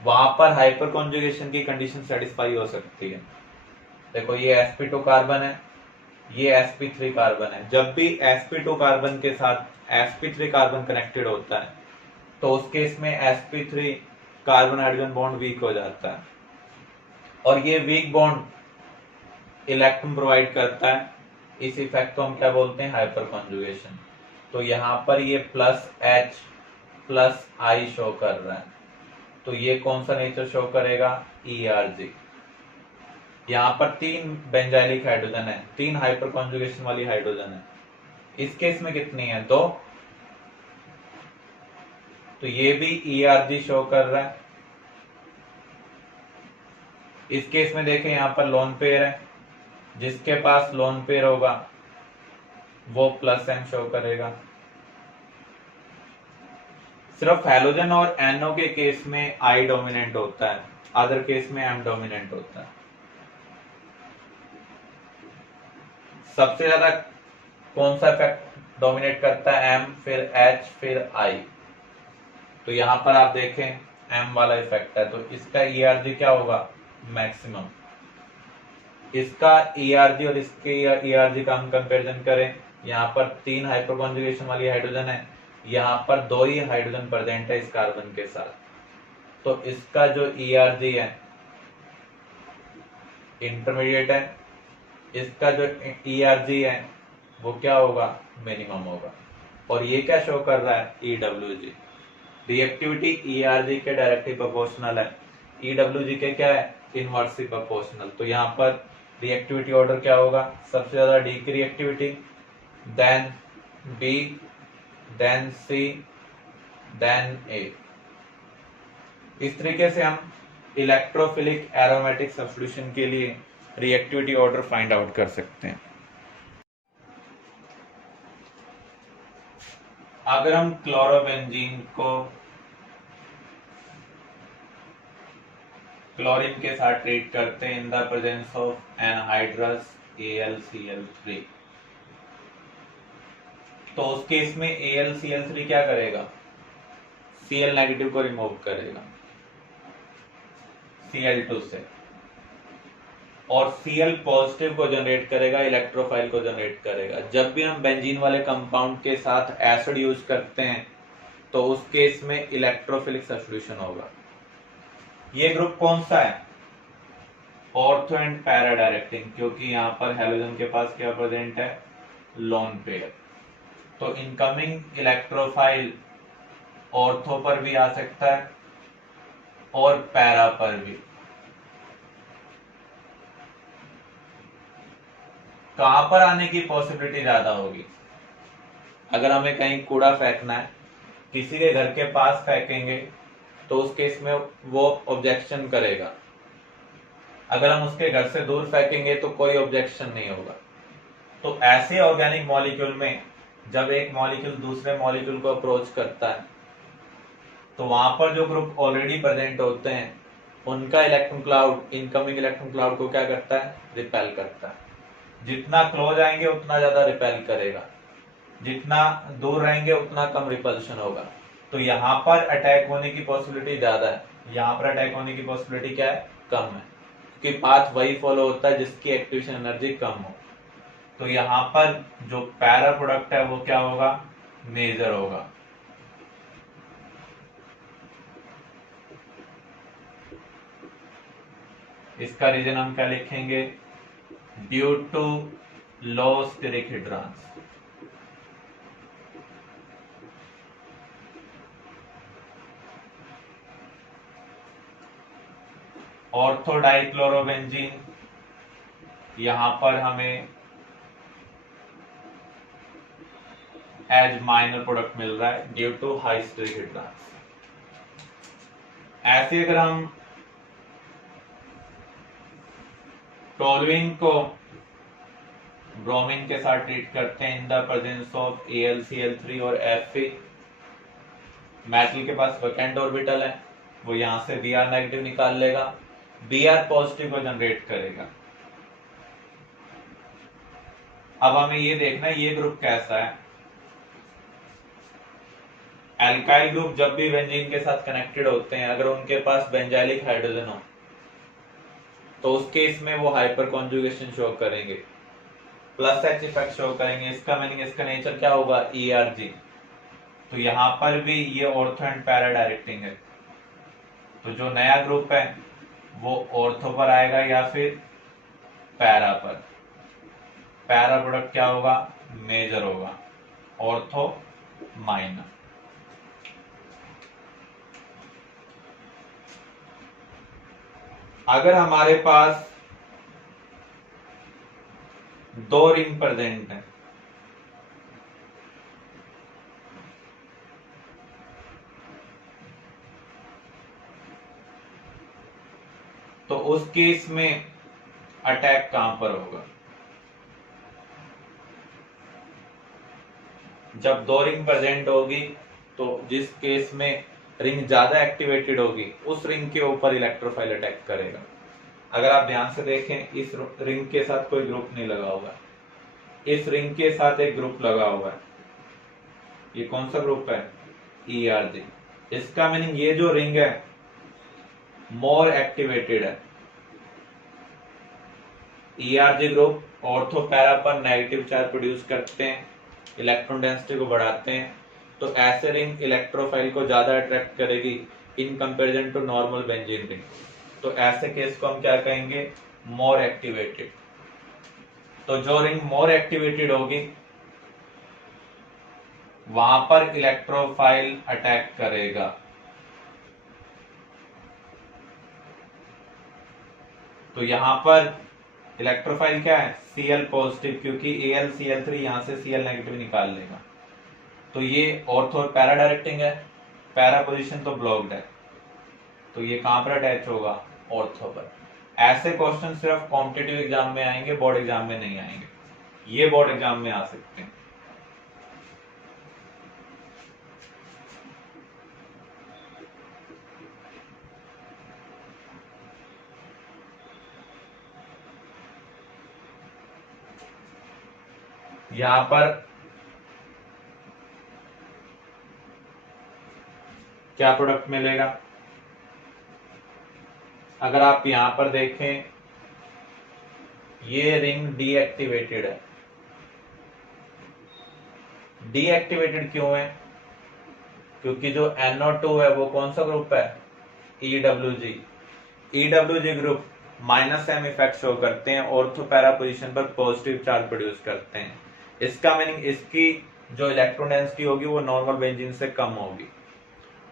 वहां पर हाइपर कॉन्जुगेशन की कंडीशन सेटिस्फाई हो सकती है। देखो ये sp2 कार्बन है, ये sp3 कार्बन है। जब भी sp2 कार्बन के साथ sp3 कार्बन कनेक्टेड होता है तो उस केस में sp3 carbon hydrogen bond weak हो जाता है और ये वीक बॉन्ड इलेक्ट्रॉन प्रोवाइड करता है। इस इफेक्ट को हम क्या बोलते हैं, हाइपर कॉन्जुगेशन। तो यहां पर ये +H प्लस I शो कर रहा है, तो ये कौन सा नेचर शो करेगा, ERG। यहां पर 3 बेंजाइलिक हाइड्रोजन है, 3 हाइपर कॉन्जुगेशन वाली हाइड्रोजन है। इस केस में कितनी है, 2, तो ये भी ERG शो कर रहा है। इस केस में देखें यहां पर लोन पेयर है, जिसके पास लोन पेयर होगा वो +M शो करेगा। सिर्फ हैलोजन और NO के केस में I डोमिनेंट होता है, अदर केस में M डोमिनेंट होता है। सबसे ज्यादा कौन सा इफेक्ट डोमिनेट करता है? M, फिर H, फिर I। तो यहां पर आप देखें M वाला इफेक्ट है, तो इसका ERG क्या होगा? मैक्सिमम। इसका ERG और इसके ERG का हम कंपैरिजन करें, यहाँ पर 3 हाइपर कॉन्जुगेशन वाली हाइड्रोजन है, यहाँ पर 2 ही हाइड्रोजन प्रेजेंट है इस कार्बन के साथ, तो इसका जो ERG है इंटरमीडिएट है, इसका जो ERG है वो क्या होगा? मिनिमम होगा। और ये क्या शो कर रहा है? EWG। रिएक्टिविटी ERG के डायरेक्टली प्रोपोर्शनल है, EWG के क्या है? Inversely proportional. तो यहाँ पर रिएक्टिविटी ऑर्डर क्या होगा? सबसे ज्यादा D की reactivity, then B, then C, then A। इस तरीके से हम इलेक्ट्रोफिलिक एरोमेटिक सब्स्टिट्यूशन के लिए रिएक्टिविटी ऑर्डर फाइंड आउट कर सकते हैं। अगर हम क्लोरोबेंजीन को क्लोरीन के साथ ट्रीट करते हैं in the presence of anhydrous AlCl3, तो उस केस में AlCl3 क्या करेगा? Cl नेगेटिव को रिमूव करेगा Cl2 से, और Cl पॉजिटिव को जनरेट करेगा, इलेक्ट्रोफाइल को जनरेट करेगा। जब भी हम बेंजीन वाले कंपाउंड के साथ एसिड यूज करते हैं तो उस केस में इलेक्ट्रोफिलिक सब्स्टिट्यूशन होगा। ये ग्रुप कौन सा है? ऑर्थो एंड पैरा डायरेक्टिंग, क्योंकि यहाँ पर हैलोजन के पास क्या प्रेजेंट है? Lone pair. तो इनकमिंग इलेक्ट्रोफाइल ऑर्थो पर भी आ सकता है और पैरा पर भी। कहां पर आने की पॉसिबिलिटी ज्यादा होगी? अगर हमें कहीं कूड़ा फेंकना है, किसी के घर के पास फेंकेंगे तो उस केस में वो ऑब्जेक्शन करेगा। अगर हम उसके घर से दूर फेंकेंगे तो कोई ऑब्जेक्शन नहीं होगा। तो ऐसे ऑर्गेनिक मॉलिक्यूल में जब एक मॉलिक्यूल दूसरे मॉलिक्यूल को अप्रोच करता है तो वहां पर जो ग्रुप ऑलरेडी प्रेजेंट होते हैं उनका electron cloud incoming electron cloud को क्या करता है? रिपेल करता है। जितना क्लोज आएंगे उतना ज्यादा रिपेल करेगा, जितना दूर रहेंगे उतना कम रिपल्शन होगा। तो यहाँ पर अटैक होने की पॉसिबिलिटी ज्यादा है, यहाँ पर अटैक होने की पॉसिबिलिटी क्या है? कम है, क्योंकि पाथ वही फॉलो होता है जिसकी एक्टिवेशन एनर्जी कम हो। तो यहाँ पर जो पैरा प्रोडक्ट है वो क्या होगा? मेजर होगा। इसका रीजन हम क्या लिखेंगे? Due to low steric hindrance. Ortho dichlorobenzene, यहां पर हमें एज माइनर प्रोडक्ट मिल रहा है due to high steric hindrance. ऐसे अगर हम टोलुइन को ब्रोमीन के साथ ट्रीट करते हैं in the presence of AlCl3 और Fe, मेटल के पास वैकेंट ऑर्बिटल है, वो यहां से Br नेगेटिव निकाल लेगा, Br पॉजिटिव को जनरेट करेगा। अब हमें ये देखना है ये ग्रुप कैसा है। एल्काइल ग्रुप जब भी बेंजीन के साथ कनेक्टेड होते हैं, अगर उनके पास बेंजाइलिक हाइड्रोजन हो तो उस केस में वो हाइपर कॉन्जुगेशन शो करेंगे, प्लस H इफेक्ट शो करेंगे। इसका मीनिंग, इसका नेचर क्या होगा? ERG। तो यहां पर भी ये ऑर्थो एंड पैरा डायरेक्टिंग है, तो जो नया ग्रुप है वो ऑर्थो पर आएगा या फिर पैरा पर। पैरा प्रोडक्ट क्या होगा? मेजर होगा, ऑर्थो माइनर। अगर हमारे पास 2 रिंग प्रेजेंट है तो उस केस में अटैक कहां पर होगा? जब 2 रिंग प्रेजेंट होगी तो जिस केस में रिंग ज्यादा एक्टिवेटेड होगी उस रिंग के ऊपर इलेक्ट्रोफाइल अटैक करेगा। अगर आप ध्यान से देखें, इस रिंग के साथ कोई ग्रुप नहीं लगा हुआ, इस रिंग के साथ एक ग्रुप लगा हुआ है। ये कौन सा ग्रुप है? ERG। इसका मीनिंग ये जो रिंग है मोर एक्टिवेटेड है। ERG ग्रुप ऑर्थो पैरा पर नेगेटिव चार्ज प्रोड्यूस करते हैं, इलेक्ट्रॉन डेंसिटी को बढ़ाते हैं, तो ऐसे रिंग इलेक्ट्रोफाइल को ज्यादा अट्रैक्ट करेगी in comparison to normal benzene ring. तो ऐसे केस को हम क्या कहेंगे? More activated. तो जो रिंग मोर एक्टिवेटेड होगी वहां पर इलेक्ट्रोफाइल अटैक करेगा। तो यहां पर इलेक्ट्रोफाइल क्या है? Cl पॉजिटिव, क्योंकि AlCl3 यहां से Cl नेगेटिव निकाल लेगा। तो ये ऑर्थो और पैरा डायरेक्टिंग है, पैरा पोजीशन तो ब्लॉक्ड है, तो ये कहां पर अटैच होगा? ऑर्थो पर। ऐसे क्वेश्चन सिर्फ कॉम्पिटिटिव एग्जाम में आएंगे, बोर्ड एग्जाम में नहीं आएंगे। ये बोर्ड एग्जाम में आ सकते हैं। यहां पर क्या प्रोडक्ट मिलेगा? अगर आप यहां पर देखें, ये रिंग डीएक्टिवेटेड है। डीएक्टिवेटेड क्यों है? क्योंकि जो NO2 है वो कौन सा ग्रुप है? EWG। EWG group -M effect show करते हैं, ऑर्थो पैरा पोजीशन पर पॉजिटिव चार्ज प्रोड्यूस करते हैं। इसका मीनिंग इसकी जो इलेक्ट्रॉन डेंसिटी होगी वो नॉर्मल बेंजीन से कम होगी,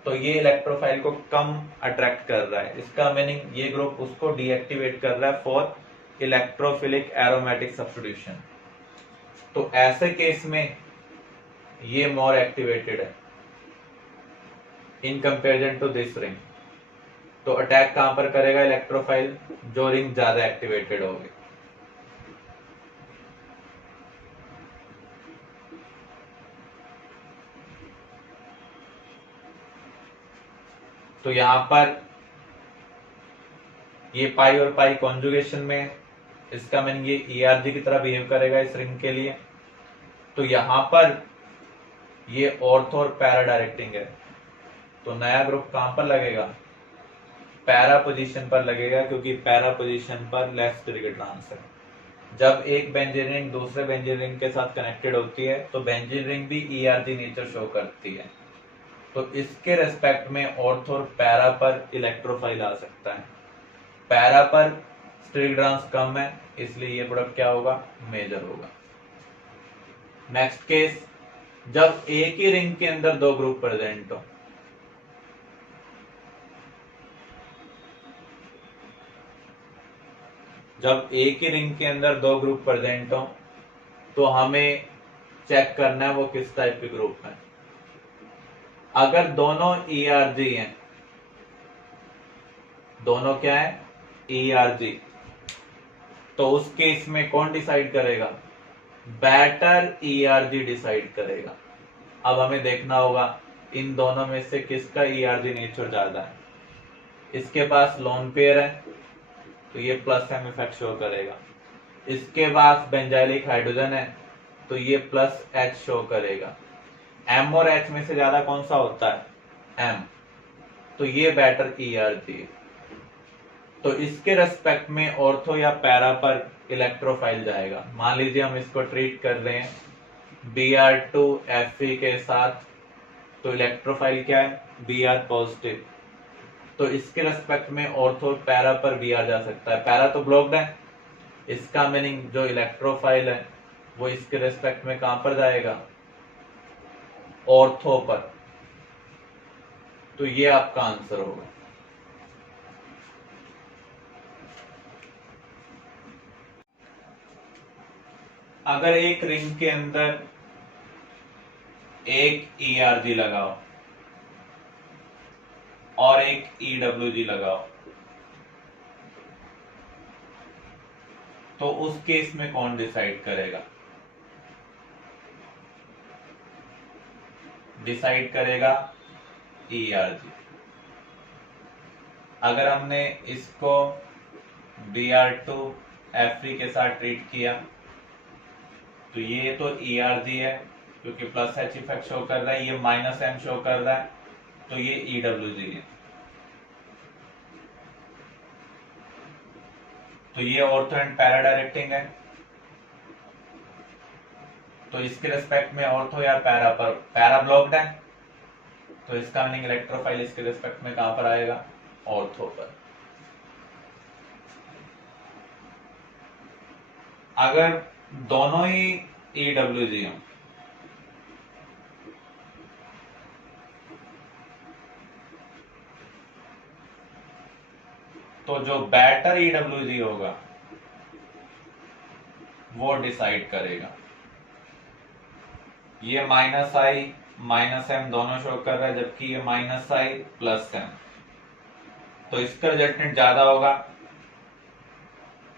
तो ये इलेक्ट्रोफाइल को कम अट्रैक्ट कर रहा है। इसका मीनिंग ये ग्रुप उसको डीएक्टिवेट कर रहा है फॉर इलेक्ट्रोफिलिक एरोमेटिक सब्स्टिट्यूशन। तो ऐसे केस में ये मोर एक्टिवेटेड है in comparison to this ring. तो अटैक कहां पर करेगा इलेक्ट्रोफाइल? जो रिंग ज्यादा एक्टिवेटेड होगी। तो यहां पर ये पाई और पाई कॉन्जुगेशन में, इसका मीनिंग ये ERG की तरह बिहेव करेगा इस रिंग के लिए। तो यहां पर ये ऑर्थो और पैरा डायरेक्टिंग है, तो नया ग्रुप कहां पर लगेगा? पैरा पोजीशन पर लगेगा, क्योंकि पैरा पोजीशन पर लेस स्टेरिक ट्रांस है। जब एक बेंजीन रिंग दूसरे बेंजीन रिंग के साथ कनेक्टेड होती है तो बेंजीन रिंग भी ERG नेचर शो करती है, तो इसके रेस्पेक्ट में ऑर्थो और पैरा पर इलेक्ट्रोफाइल आ सकता है। पैरा पर स्टेरिक ट्रांस कम है, इसलिए ये प्रोडक्ट क्या होगा? मेजर होगा। नेक्स्ट केस, जब एक ही रिंग के अंदर दो ग्रुप प्रेजेंट हो, जब एक ही रिंग के अंदर दो ग्रुप प्रेजेंट हो तो हमें चेक करना है वो किस टाइप के ग्रुप है। अगर दोनों ERG हैं, दोनों क्या है? ERG, तो उस केस में कौन डिसाइड करेगा? बेटर ERG डिसाइड करेगा। अब हमें देखना होगा इन दोनों में से किसका ERG नेचर ज्यादा है। इसके पास लोन पेयर है तो ये +M इफेक्ट शो करेगा। इसके पास बेंजाइलिक हाइड्रोजन है तो ये +H शो करेगा। M और H में से ज्यादा कौन सा होता है? M, तो ये बेटर ERG है। तो इसके रेस्पेक्ट में ऑर्थो या पैरा पर इलेक्ट्रोफाइल जाएगा। मान लीजिए हम इसको ट्रीट कर रहे हैं Br2Fe के साथ, तो इलेक्ट्रोफाइल क्या है? Br positive. तो इसके रेस्पेक्ट में ऑर्थो पैरा पर Br जा सकता है। पैरा तो ब्लॉक्ड है, इसका मीनिंग जो इलेक्ट्रोफाइल है वो इसके रेस्पेक्ट में कहां पर जाएगा? ऑर्थो पर। तो ये आपका आंसर होगा। अगर एक रिंग के अंदर एक ERG लगाओ और एक EWG लगाओ, तो उस केस में कौन डिसाइड करेगा? डिसाइड करेगा ERG। अगर हमने इसको Br2F3 के साथ ट्रीट किया तो ये तो ERG है क्योंकि प्लस H इफेक्ट शो कर रहा है, ये माइनस M शो कर रहा है, तो ये EWG है। तो ये ऑर्थो एंड पैरा डायरेक्टिंग है, तो इसके रिस्पेक्ट में ऑर्थो या पैरा पर, पैरा ब्लॉक्ड है तो इसका मीनिंग इलेक्ट्रोफाइल इसके रिस्पेक्ट में कहां पर आएगा, ऑर्थो पर। अगर दोनों ही EWG हो तो जो बेटर EWG होगा वो डिसाइड करेगा। ये माइनस आई माइनस एम दोनों शो कर रहा है, जबकि ये माइनस आई प्लस एम, तो इसका रिजल्टेंट ज्यादा होगा,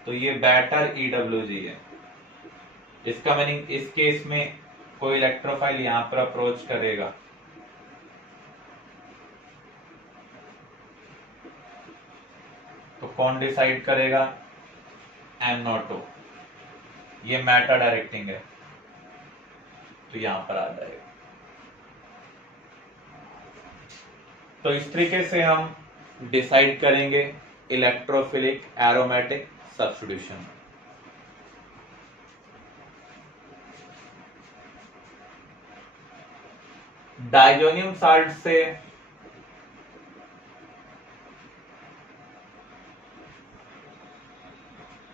तो ये बेटर EWG है। इसका मीनिंग इस केस में कोई इलेक्ट्रोफाइल यहां पर अप्रोच करेगा तो कौन डिसाइड करेगा, M02। ये मेटा डायरेक्टिंग है तो यहां पर आ जाएगा। तो इस तरीके से हम डिसाइड करेंगे electrophilic aromatic substitution. Diazonium salt से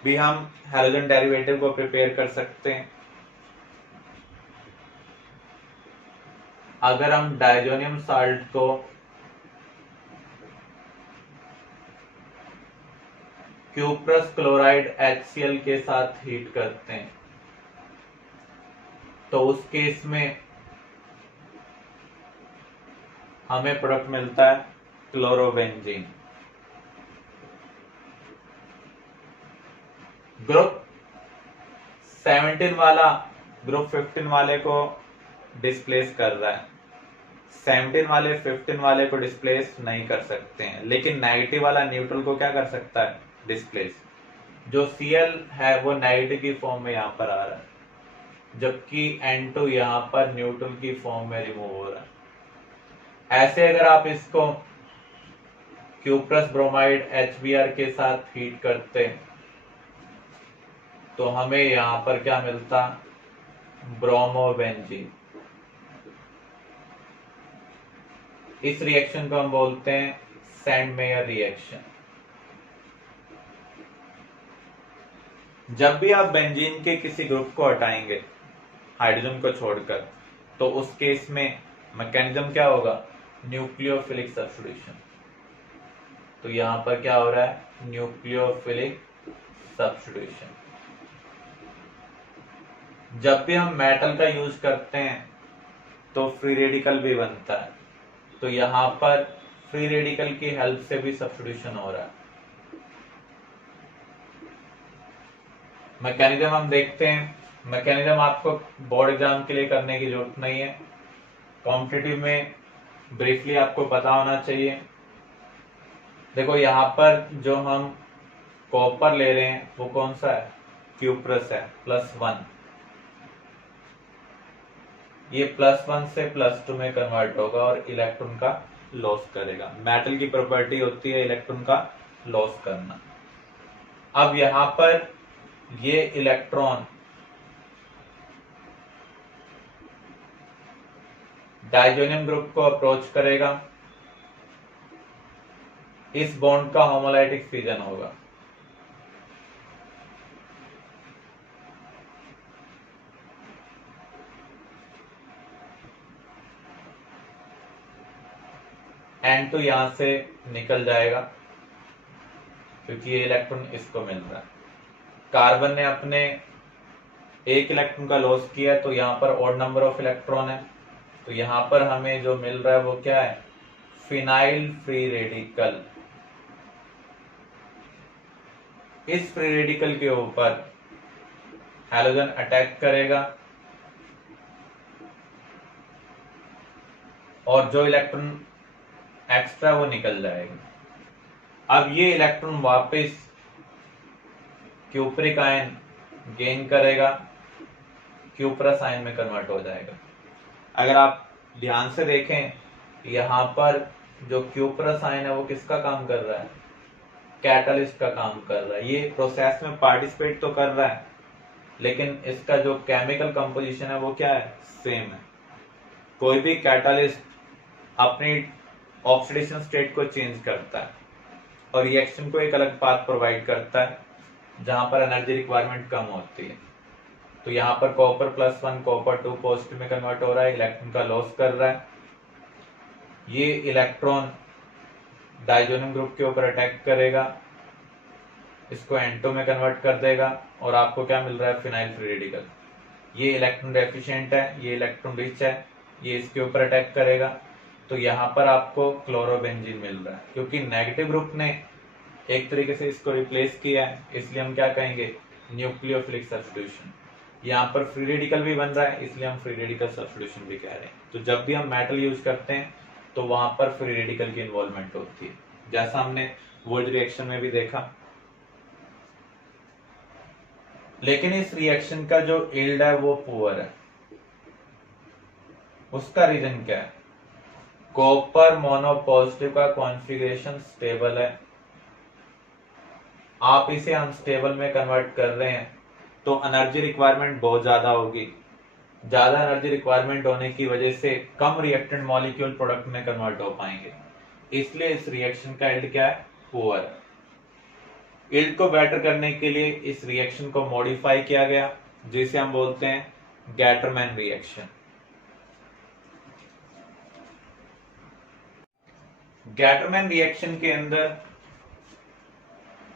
भी हम हैलोजन डेरिवेटिव को प्रिपेयर कर सकते हैं। अगर हम डाइजोनियम साल्ट को क्यूप्रस क्लोराइड HCl के साथ हीट करते हैं तो उस केस में हमें प्रोडक्ट मिलता है क्लोरोबेंजीन। ग्रुप 17 वाला ग्रुप 15 वाले को डिस्प्लेस कर रहा है, 17 वाले 15 वाले को डिस्प्लेस नहीं कर सकते हैं, लेकिन नेगेटिव वाला न्यूट्रल को क्या कर सकता है, डिस्प्लेस। जो Cl है वो नेगेटिव की फॉर्म में यहां पर आ रहा है, जबकि N2 यहां पर न्यूट्रल की फॉर्म में रिमूव हो रहा है। ऐसे अगर आप इसको क्यूप्रस ब्रोमाइड HBr के साथ हीट करते तो हमें यहां पर क्या मिलता, ब्रोमोबेंजीन। इस रिएक्शन को हम बोलते हैं सैंडमेयर रिएक्शन। जब भी आप बेंजीन के किसी ग्रुप को हटाएंगे हाइड्रोजन को छोड़कर तो उस केस में मैकेनिज्म क्या होगा, न्यूक्लियोफिलिक सब्स्टिट्यूशन। तो यहां पर क्या हो रहा है, न्यूक्लियोफिलिक सब्स्टिट्यूशन। जब भी हम मेटल का यूज करते हैं तो फ्री रेडिकल भी बनता है, तो यहां पर फ्री रेडिकल की हेल्प से भी सब्स्टिट्यूशन हो रहा है। मैकेनिज्म हम देखते हैं, मैकेनिज्म आपको बोर्ड एग्जाम के लिए करने की जरूरत नहीं है, कॉम्पिटिटिव में ब्रीफली आपको पता होना चाहिए। देखो यहां पर जो हम कॉपर ले रहे हैं वो कौन सा है, क्यूप्रस है, +1। ये +1 से +2 में कन्वर्ट होगा और इलेक्ट्रॉन का लॉस करेगा। मेटल की प्रॉपर्टी होती है इलेक्ट्रॉन का लॉस करना। अब यहां पर ये इलेक्ट्रॉन डाइजोनियम ग्रुप को अप्रोच करेगा, इस बॉन्ड का होमोलाइटिक फिजन होगा। N2 यहां से निकल जाएगा क्योंकि ये इलेक्ट्रॉन इसको मिल रहा है। कार्बन ने अपने एक इलेक्ट्रॉन का लॉस किया तो यहां पर ऑड नंबर ऑफ इलेक्ट्रॉन है, तो यहां पर हमें जो मिल रहा है वो क्या है, फिनाइल फ्री रेडिकल। इस फ्री रेडिकल के ऊपर हैलोजन अटैक करेगा और जो इलेक्ट्रॉन एक्स्ट्रा वो निकल जाएगा। अब ये इलेक्ट्रॉन वापस क्यूप्रिक आयन गेन करेगा, क्यूप्रस आयन में कन्वर्ट हो जाएगा। अगर आप ध्यान से देखें, यहाँ पर जो क्यूप्रस आयन है वो किसका काम कर रहा है? कैटलिस्ट का काम कर रहा है। ये प्रोसेस में पार्टिसिपेट तो कर रहा है, लेकिन इसका जो केमिकल कंपोजिशन है वो क्या है? सेम है। कोई भी कैटलिस्ट अपनी ऑक्सीडेशन स्टेट को चेंज करता है और रिएक्शन को एक अलग पाथ प्रोवाइड करता है जहां पर एनर्जी रिक्वायरमेंट कम होती है। तो यहाँ पर कॉपर +1 कॉपर 2 पॉजिटिव में कन्वर्ट हो रहा है, इलेक्ट्रॉन का लॉस कर रहा है। ये इलेक्ट्रॉन डाइजोनियम ग्रुप के ऊपर अटैक करेगा, इसको एंटो में कन्वर्ट कर देगा और आपको क्या मिल रहा है? Phenyl free radical. ये इलेक्ट्रॉन डेफिशिएंट है, ये इलेक्ट्रॉन रिच है, ये इसके ऊपर अटैक करेगा, तो यहाँ पर आपको क्लोरोबेंजीन मिल रहा है। क्योंकि नेगेटिव ग्रुप ने एक तरीके से इसको रिप्लेस किया है, इसलिए हम क्या कहेंगे? Nucleophilic substitution. यहाँ पर फ्री रेडिकल भी बन रहा है, इसलिए हम फ्री रेडिकल सब्स्टिट्यूशन भी कह रहे हैं। तो जब भी हम मेटल यूज करते हैं तो वहां पर फ्री रेडिकल की इन्वॉल्वमेंट होती है, जैसा हमने वुड रिएक्शन में भी देखा। लेकिन इस रिएक्शन का जो यील्ड है वो पुअर है। उसका रीजन क्या है? कॉपर मोनोपॉजिटिव का कॉन्फ़िगरेशन स्टेबल है। आप इसे अनस्टेबल में कन्वर्ट कर रहे हैं तो एनर्जी रिक्वायरमेंट बहुत ज्यादा होगी। ज्यादा एनर्जी रिक्वायरमेंट होने की वजह से कम रिएक्टेंट मॉलिक्यूल प्रोडक्ट में कन्वर्ट हो पाएंगे, इसलिए इस रिएक्शन का यील्ड क्या है? पुअर। यील्ड को बेटर करने के लिए इस रिएक्शन को मॉडिफाई किया गया, जिसे हम बोलते हैं गैटरमैन रिएक्शन। गैटरमैन रिएक्शन के अंदर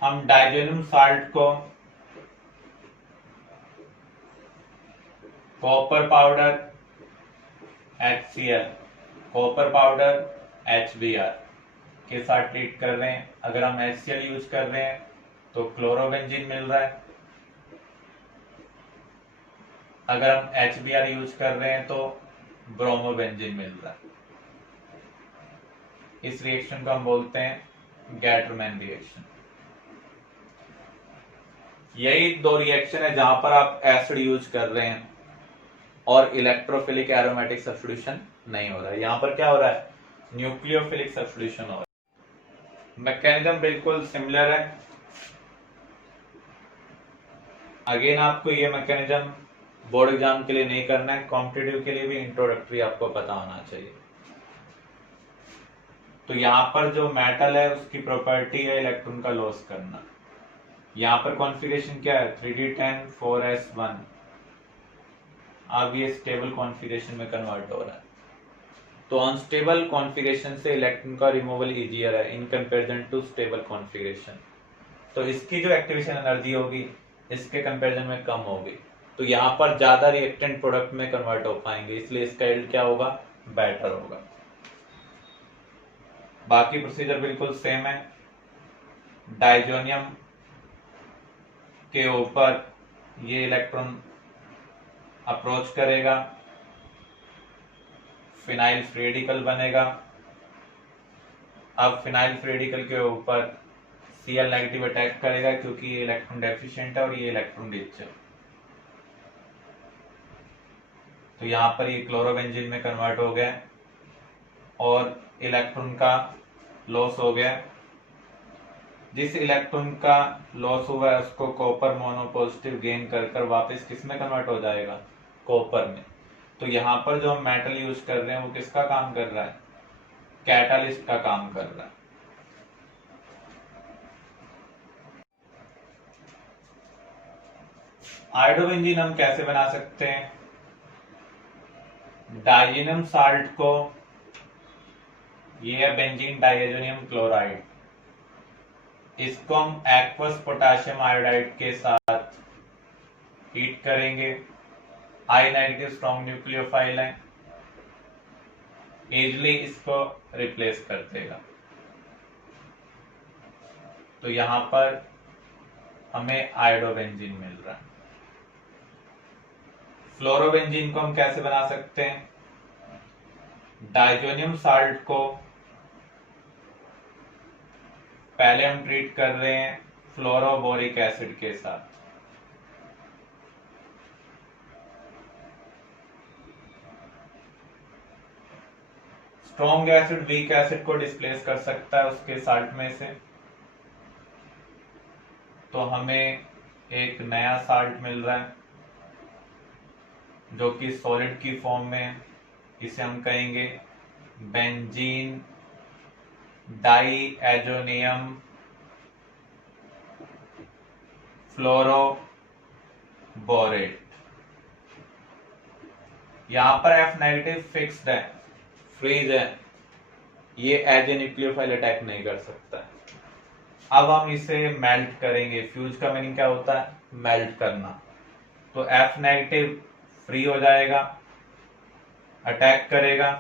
हम डाइजोनियम साल्ट को copper powder HCl, copper powder HBr के साथ ट्रीट कर रहे हैं। अगर हम HCl यूज कर रहे हैं तो क्लोरोबेंजीन मिल रहा है, अगर हम HBr यूज कर रहे हैं तो ब्रोमोबेंजीन मिल रहा है। इस रिएक्शन को हम बोलते हैं गैटरमैन रिएक्शन। यही दो रिएक्शन है जहां पर आप एसिड यूज कर रहे हैं और इलेक्ट्रोफिलिक एरोमेटिक सब्स्टिट्यूशन नहीं हो रहा है। यहां पर क्या हो रहा है? न्यूक्लियोफिलिक सब्स्टिट्यूशन हो रहा है। मैकेनिज्म बिल्कुल सिमिलर है। अगेन आपको ये मैकेनिज्म बोर्ड एग्जाम के लिए नहीं करना है, कॉम्पिटिटिव के लिए भी इंट्रोडक्टरी आपको पता होना चाहिए। तो यहाँ पर जो मेटल है उसकी प्रॉपर्टी है इलेक्ट्रॉन का लॉस करना। यहाँ पर कॉन्फ़िगरेशन क्या है? 3d10 4s1। अब ये स्टेबल कॉन्फ़िगरेशन में कन्वर्ट हो रहा है। तो अनस्टेबल कॉन्फ़िगरेशन से इलेक्ट्रॉन का रिमूवल इजियर है in comparison to stable configuration. तो इसकी जो एक्टिवेशन एनर्जी होगी इसके कंपैरिजन में कम होगी, तो यहाँ पर ज्यादा रिएक्टेंट प्रोडक्ट में कन्वर्ट हो पाएंगे, इसलिए इसका यील्ड क्या होगा? बेटर होगा। बाकी प्रोसीजर बिल्कुल सेम है। डाइजोनियम के ऊपर ये इलेक्ट्रॉन अप्रोच करेगा, फिनाइल फ्री रेडिकल बनेगा। अब फिनाइल फ्री रेडिकल के ऊपर Cl नेगेटिव अटैक करेगा क्योंकि ये इलेक्ट्रॉन डेफिशिएंट है और ये इलेक्ट्रॉन रिच है। तो यहाँ पर ये क्लोरोबेंजीन में कन्वर्ट हो गया और इलेक्ट्रॉन का लॉस हो गया। जिस इलेक्ट्रॉन का लॉस हुआ है उसको कॉपर मोनोपॉजिटिव गेन कर वापस किस में कन्वर्ट हो जाएगा? कॉपर में। तो यहाँ पर जो हम मेटल यूज कर रहे हैं वो किसका काम कर रहा है? कैटालिस्ट का काम कर रहा है। आयोडोबेंजीन हम कैसे बना सकते हैं? डाइजोनियम साल्ट को, ये है बेंजीन डाइजोनियम क्लोराइड, इसको हम एक्वस पोटेशियम आयोडाइड के साथ हीट करेंगे। I नेगेटिव स्ट्रॉन्ग न्यूक्लियोफाइल है, इजिली इसको रिप्लेस कर देगा। तो यहां पर हमें आयोडोबेंजीन मिल रहा है। फ्लोरोबेंजीन को हम कैसे बना सकते हैं? डाइजोनियम साल्ट को पहले हम ट्रीट कर रहे हैं फ्लोरोबोरिक एसिड के साथ। स्ट्रॉन्ग एसिड वीक एसिड को डिस्प्लेस कर सकता है उसके साल्ट में से, तो हमें एक नया साल्ट मिल रहा है जो कि सॉलिड की फॉर्म में है। इसे हम कहेंगे बेंजीन डाईएजोनियम फ्लोरोबोरेट। यहां पर F नेगेटिव फिक्स्ड है, फ्रीज है, ये एज ए न्यूक्लियोफाइल अटैक नहीं कर सकता है। अब हम इसे मेल्ट करेंगे। फ्यूज का मीनिंग क्या होता है? मेल्ट करना। तो F नेगेटिव फ्री हो जाएगा, अटैक करेगा,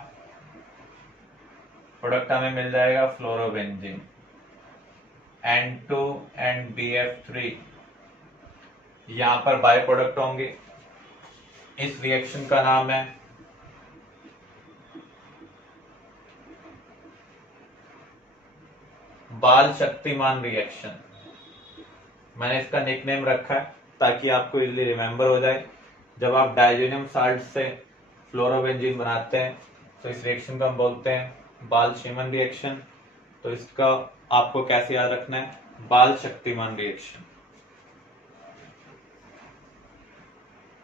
प्रोडक्ट हमें मिल जाएगा फ्लोरोबेंजीन N2 and BF3। यहां पर बाय प्रोडक्ट होंगे। इस रिएक्शन का नाम है बाल शक्तिमान रिएक्शन। मैंने इसका निकनेम रखा है ताकि आपको इजीली रिमेंबर हो जाए। जब आप डाइजोनियम साल्ट से फ्लोरोबेंजीन बनाते हैं तो इस रिएक्शन को हम बोलते हैं बाल शक्तिमान रिएक्शन। तो इसका आपको कैसे याद रखना है? बाल शक्तिमान रिएक्शन।